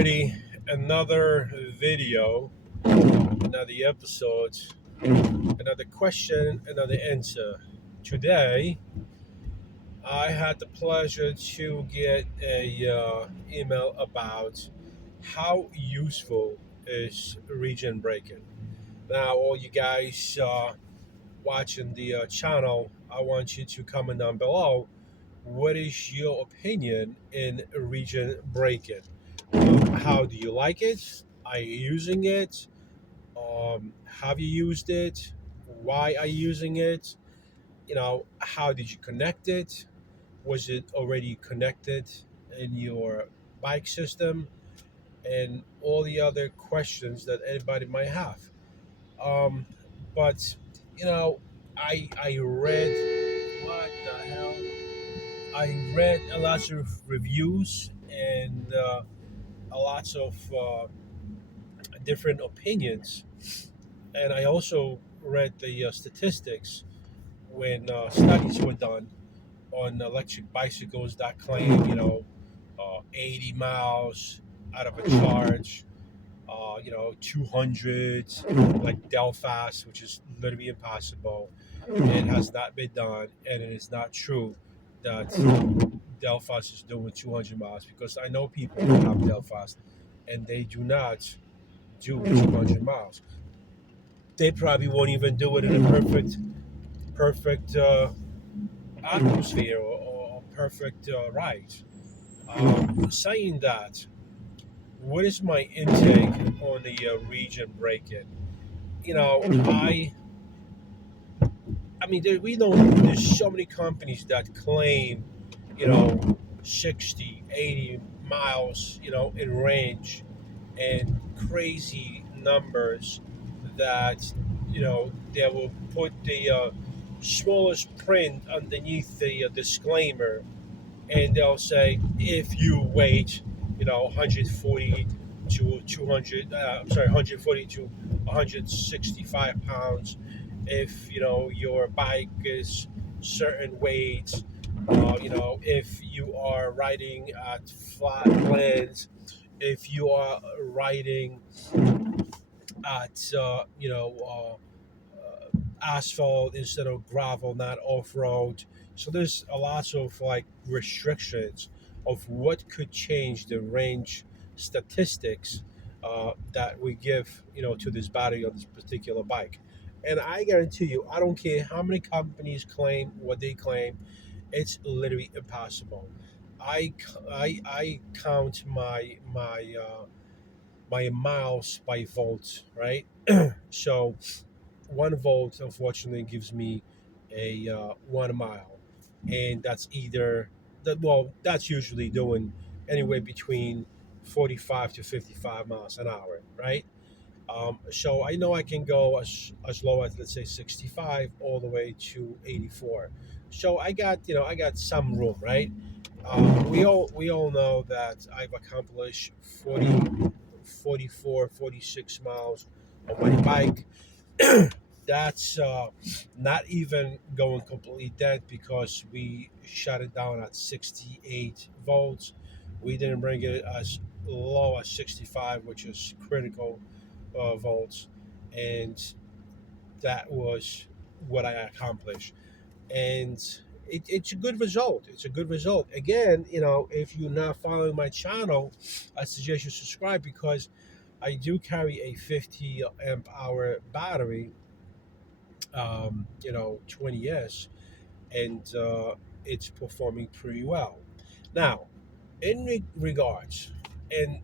Alrighty, another video, another episode, another question, another answer. Today, I had the pleasure to get a email about how useful is region breaking. Now, all you guys watching the channel, I want you to comment down below. What is your opinion in region breaking? How do you like it? Are you using it? Have you used it? Why are you using it? How did you connect it? Was it already connected in your bike system? And all the other questions that anybody might have. Um, but you know, I read what the hell? I read a lot of reviews and a lots of different opinions, and I also read the statistics when studies were done on electric bicycles that claim 80 miles out of a charge, 200 like Delphast, which is literally impossible. It has not been done, and it is not true that Delphast is doing 200 miles, because I know people who have Delphast and they do not do 200 miles. They probably won't even do it in a perfect atmosphere or perfect ride. Saying that, what is my intake on the region break-in? You know, I mean, we know there's so many companies that claim, 60, 80 miles, in range, and crazy numbers that, they will put the smallest print underneath the disclaimer, and they'll say if you weight 140 to 200 I'm sorry, 140 to 165 pounds, if your bike is certain weight, if you are riding at flat lands, if you are riding at asphalt instead of gravel, not off road. So there's a lot of like restrictions of what could change the range statistics that we give to this battery on this particular bike. And I guarantee you, I don't care how many companies claim what they claim, it's literally impossible. I count my miles by volts, right? So 1 volt unfortunately gives me a 1 mile, and that's either that well that's usually doing anywhere between 45 to 55 miles an hour, right? So I know I can go as low as, let's say, 65 all the way to 84. So I got some room, right? We all know that I've accomplished 40, 44, 46 miles on my bike. That's not even going completely dead, because we shut it down at 68 volts. We didn't bring it as low as 65, which is critical volts, and that was what I accomplished. And it's a good result. It's a good result. Again, if you're not following my channel, I suggest you subscribe, because I do carry a 50 amp hour battery, 20s, and it's performing pretty well. Now, in regards, and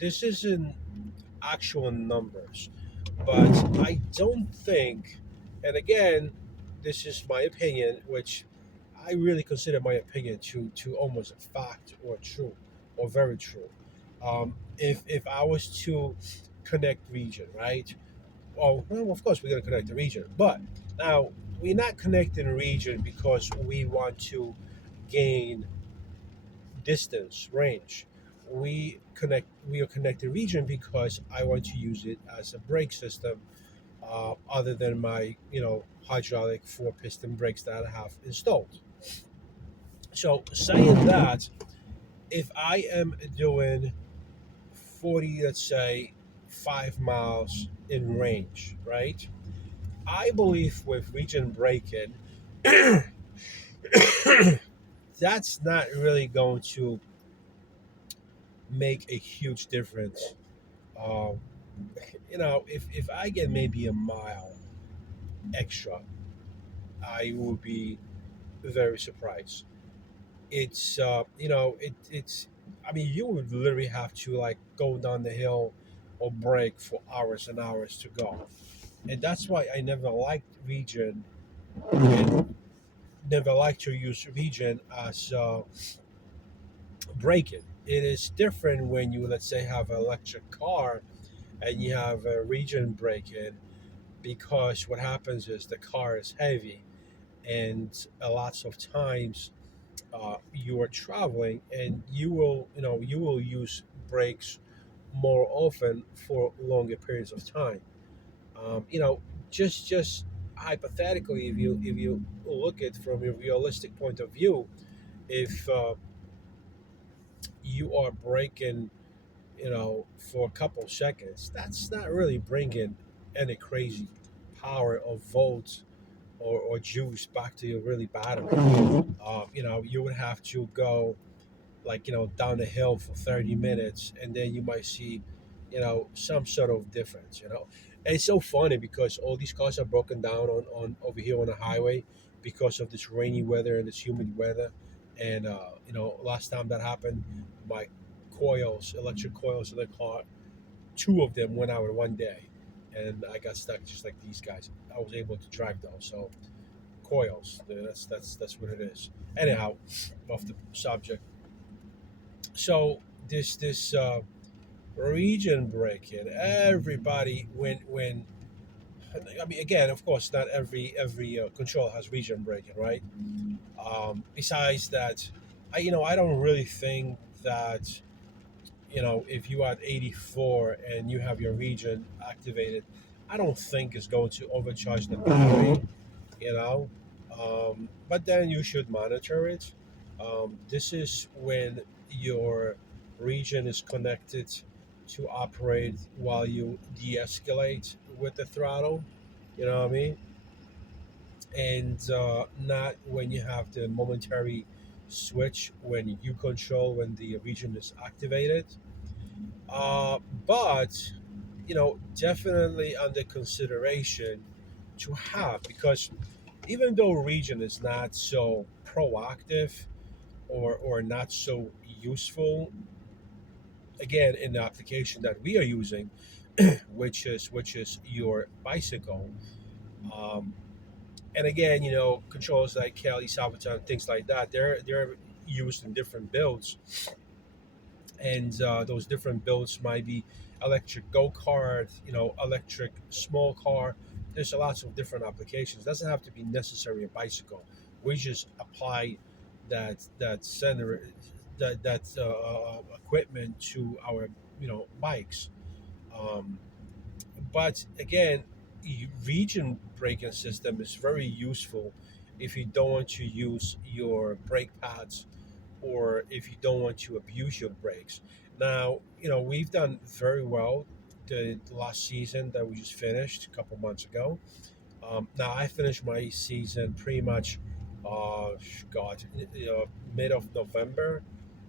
this isn't actual numbers, but I don't think, and again, this is my opinion, which I really consider my opinion to almost a fact or true or very true. If I was to connect region, right? Well, of course we're going to connect the region, but now we're not connecting the region because we want to gain distance, range. We are connecting region because I want to use it as a brake system, other than my hydraulic 4 piston brakes that I have installed. So saying that, if I am doing 40, let's say 5 miles in range, right? I believe with regen braking, that's not really going to make a huge difference. Um, if I get maybe a mile extra, I would be very surprised. It's I mean, you would literally have to like go down the hill or brake for hours and hours to go, and that's why I never liked regen and never liked to use regen as braking. It is different when you, let's say, have an electric car and you have a regen braking, because what happens is the car is heavy, and a lots of times you are traveling and you will use brakes more often for longer periods of time. Just hypothetically, if you look at from a realistic point of view, if you are braking, for a couple seconds, that's not really bringing any crazy power or volts or juice back to your really battery. You would have to go like down the hill for 30 minutes, and then you might see some sort of difference. And it's so funny because all these cars are broken down on over here on the highway because of this rainy weather and this humid weather. And last time that happened, my electric coils in the car, two of them went out in one day, and I got stuck just like these guys. I was able to drive though. So coils, that's what it is. Anyhow, off the subject. So this region break-in, everybody when I mean, again, of course, not every control has region break-in, right? Besides that, I don't really think that if you are at 84 and you have your region activated, I don't think it's going to overcharge the battery. you know. But then you should monitor it. This is when your region is connected to operate while you de-escalate with the throttle. You know what I mean? And not when you have the momentary switch when you control when the region is activated. But definitely under consideration to have, because even though region is not so proactive or not so useful, again in the application that we are using, which is your bicycle, um, and again controls like Kelly Sabaton, things like that, they're used in different builds, and those different builds might be electric go-kart, electric small car. There's a lots of different applications. It doesn't have to be necessary a bicycle. We just apply that center, that equipment to our bikes. um, but again, region braking system is very useful if you don't want to use your brake pads, or if you don't want to abuse your brakes. Now, we've done very well the last season that we just finished a couple months ago. Now, I finished my season pretty much, uh, God, mid of November,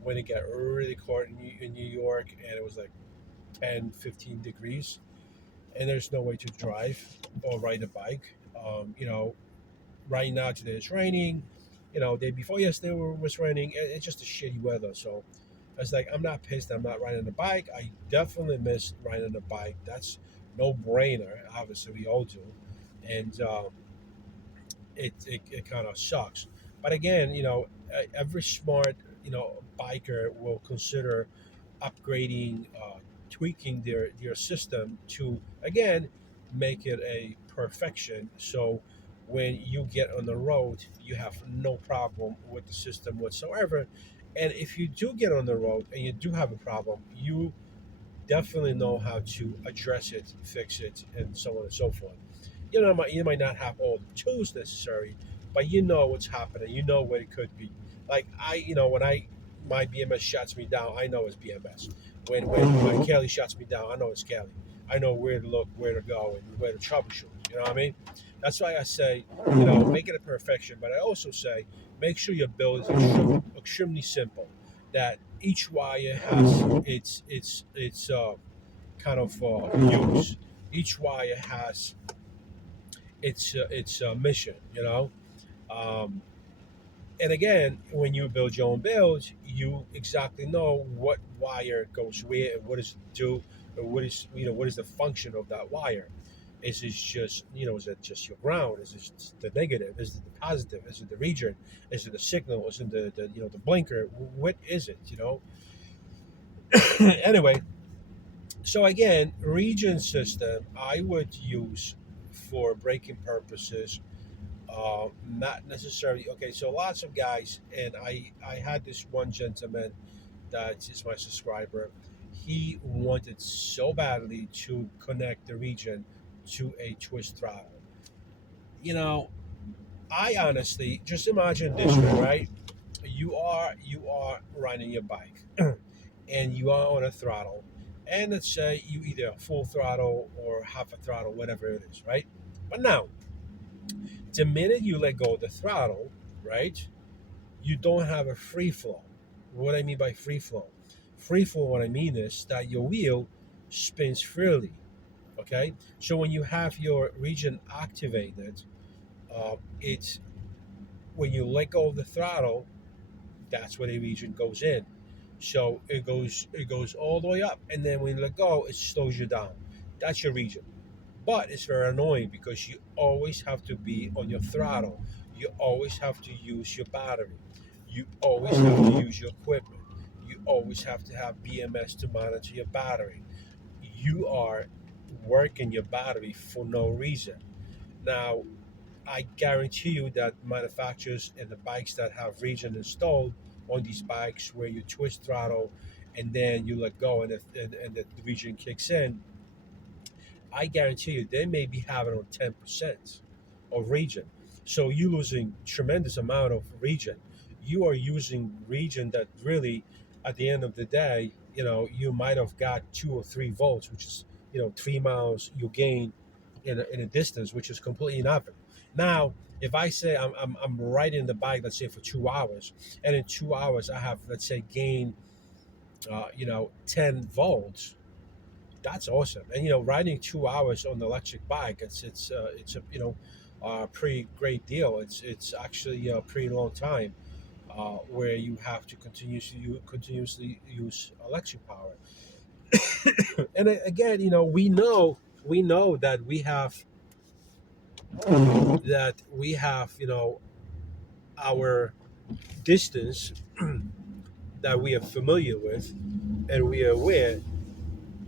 when it got really cold in New York, and it was like 10, 15 degrees, and there's no way to drive or ride a bike. Right now today it's raining. Day before yesterday was raining. It's just a shitty weather. So I was like, I'm not pissed. I'm not riding a bike. I definitely miss riding a bike. That's no brainer. Obviously, we all do, and it kind of sucks. But again, every smart biker will consider upgrading, tweaking their system to again make it a perfection. So when you get on the road, you have no problem with the system whatsoever. And if you do get on the road and you do have a problem, you definitely know how to address it, fix it, and so on and so forth. You might not have all the tools necessary, but you know what's happening. You know what it could be. Like when I my BMS shuts me down, I know it's BMS. When my Kelly shuts me down, I know it's Kelly. I know where to look, where to go, and where to troubleshoot. You know what I mean? That's why I say, make it a perfection. But I also say, make sure your build is extremely simple. That each wire has its kind of use. Each wire has its mission. Um, and again, when you build your own builds, you exactly know what wire goes where and what does it do, or what is the function of that wire. Is it just is it just your ground? Is it just the negative? Is it the positive? Is it the regen? Is it the signal? Is it the blinker? What is it? Anyway, so again, regen system I would use for braking purposes, not necessarily. Okay, so lots of guys, and I had this one gentleman that is my subscriber. He wanted so badly to connect the region to a twist throttle. You know, I honestly just imagine this way, right? You are riding your bike, and you are on a throttle, and let's say you either full throttle or half a throttle, whatever it is, right? But now, the minute you let go of the throttle, right, you don't have a free flow. What I mean by free flow? Free flow, what I mean is that your wheel spins freely. Okay, so when you have your region activated, it's when you let go of the throttle, that's where the region goes in. So it goes all the way up, and then when you let go, it slows you down. That's your region. But it's very annoying because you always have to be on your throttle. You always have to use your battery. You always have to use your equipment. You always have to have BMS to monitor your battery. You are working your battery for no reason. Now, I guarantee you that manufacturers and the bikes that have region installed on these bikes where you twist throttle and then you let go and the region kicks in, I guarantee you they may be having on 10% of region. So you're losing tremendous amount of region. You are using region that really, at the end of the day, you might have got 2 or 3 volts, which is 3 miles you gain in a distance, which is completely nothing. Now, if I say I'm riding the bike, let's say for 2 hours, and in 2 hours I have, let's say, gained 10 volts, that's awesome. And riding 2 hours on the electric bike, it's a pretty great deal. It's actually a pretty long time where you have to continuously use electric power. And again, we know that we have our distance that we are familiar with, and we are aware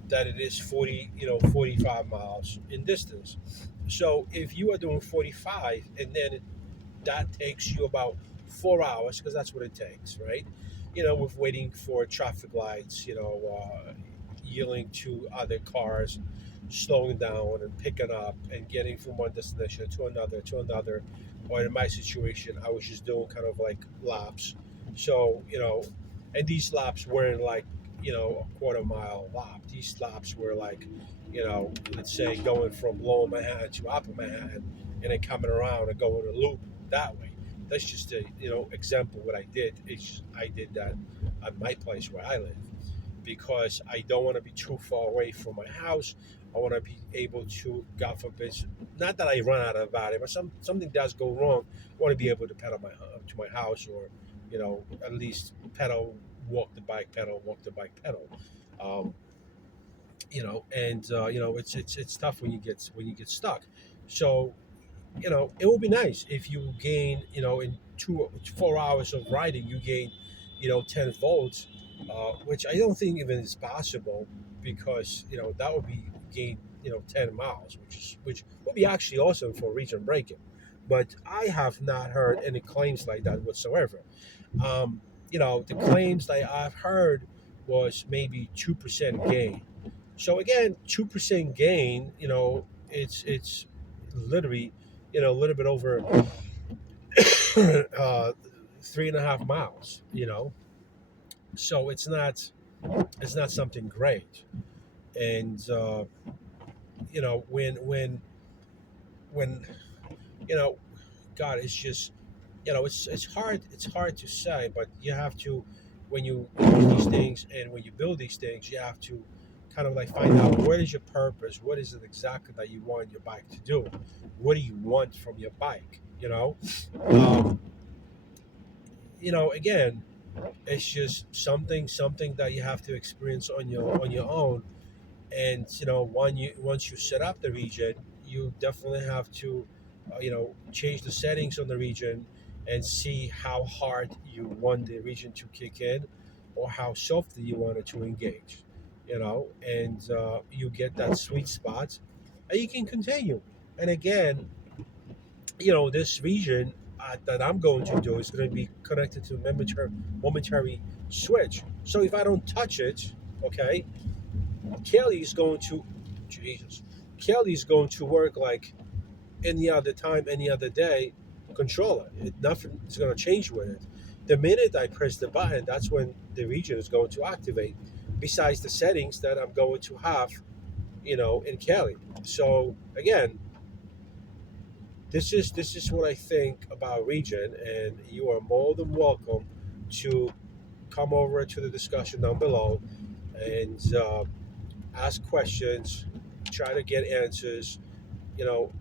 that it is 45 miles in distance. So if you are doing 45, and then that takes you about 4 hours, because that's what it takes, right? With waiting for traffic lights, yielding to other cars, slowing down and picking up and getting from one destination to another. Or in my situation, I was just doing kind of like laps. So, and these laps weren't like, a quarter mile lap. These laps were like, let's say going from lower Manhattan to upper Manhattan and then coming around and going a loop that way. That's just a example what I did. I did that at my place where I live because I don't want to be too far away from my house. I want to be able to, God forbid, not that I run out of battery, but something does go wrong. I want to be able to pedal to my house, or at least pedal, walk the bike, pedal, walk the bike, pedal. Um, and it's tough when you get stuck. So it would be nice if you gain, in 4 hours of riding, you gain, 10 volts, which I don't think even is possible, because, that would be gain, 10 miles, which would be actually awesome for region braking. But I have not heard any claims like that whatsoever. The claims that I've heard was maybe 2% gain. So again, 2% gain, it's literally, a little bit over uh, 3.5 miles. So it's not something great. And when you know, God, it's just it's hard to say, but you have to when you do these things and when you build these things, you have to kind of like find out what is your purpose, what is it exactly that you want your bike to do, what do you want from your bike, um, again, it's just something that you have to experience on your own. And once you set up the region, you definitely have to change the settings on the region and see how hard you want the region to kick in or how softly you want it to engage, and you get that sweet spot and you can continue. And again, this region that I'm going to do is going to be connected to momentary switch. So if I don't touch it, okay, Kelly's going to, Jesus, Kelly's going to work like any other time, any other day. Control it. Nothing is going to change with it. The minute I press the button, that's when the region is going to activate. Besides the settings that I'm going to have, in Kelly. So again, this is what I think about region, and you are more than welcome to come over to the discussion down below and ask questions, try to get answers. You know,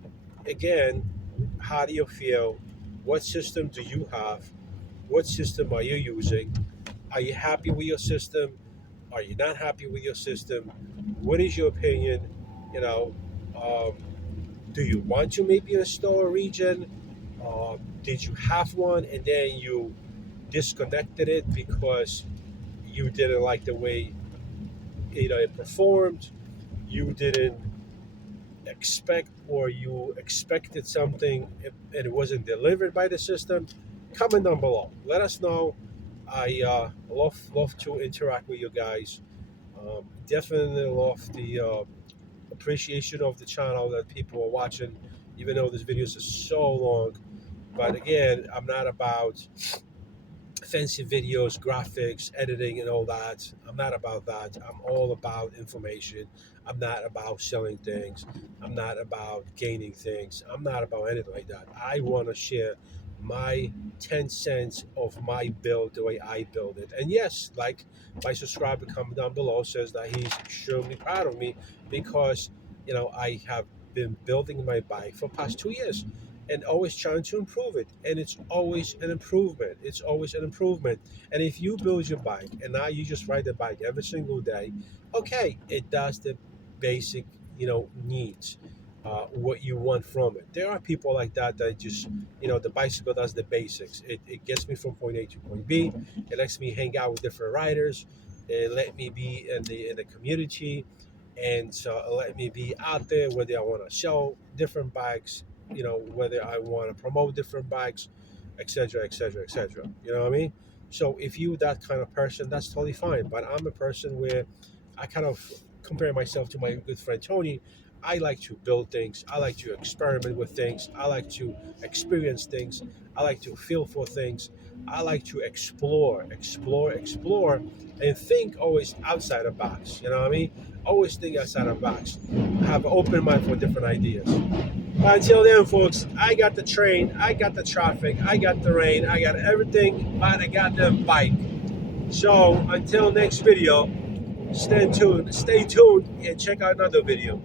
again, how do you feel? What system do you have? What system are you using? Are you happy with your system? Are you not happy with your system? What is your opinion? You know, um, do you want to maybe install a region? Did you have one and then you disconnected it because you didn't like the way it performed? You didn't expect, or you expected something and it wasn't delivered by the system? Comment down below, let us know. I love to interact with you guys. Definitely love the appreciation of the channel that people are watching, even though this videos are so long. But again, I'm not about fancy videos, graphics, editing, and all that. I'm not about that. I'm all about information. I'm not about selling things. I'm not about gaining things. I'm not about anything like that. I want to share my 10 cents of my build the way I build it. And yes, like my subscriber comment down below says that he's extremely proud of me because, I have been building my bike for past 2 years and always trying to improve it. And it's always an improvement. It's always an improvement. And if you build your bike and now you just ride the bike every single day, okay, it does the basic, needs. What you want from it. There are people like that just, the bicycle does the basics. It gets me from point A to point B. It lets me hang out with different riders. It let me be in the community, and so let me be out there whether I want to sell different bikes, whether I want to promote different bikes, etc., etc., etc. You know what I mean? So if you that kind of person, that's totally fine. But I'm a person where I kind of compare myself to my good friend Tony. I like to build things. I like to experiment with things. I like to experience things. I like to feel for things. I like to explore, and think always outside the box. You know what I mean? Always think outside the box. Have an open mind for different ideas. But until then, folks, I got the train, I got the traffic, I got the rain, I got everything by the goddamn bike. So until next video, stay tuned, and check out another video.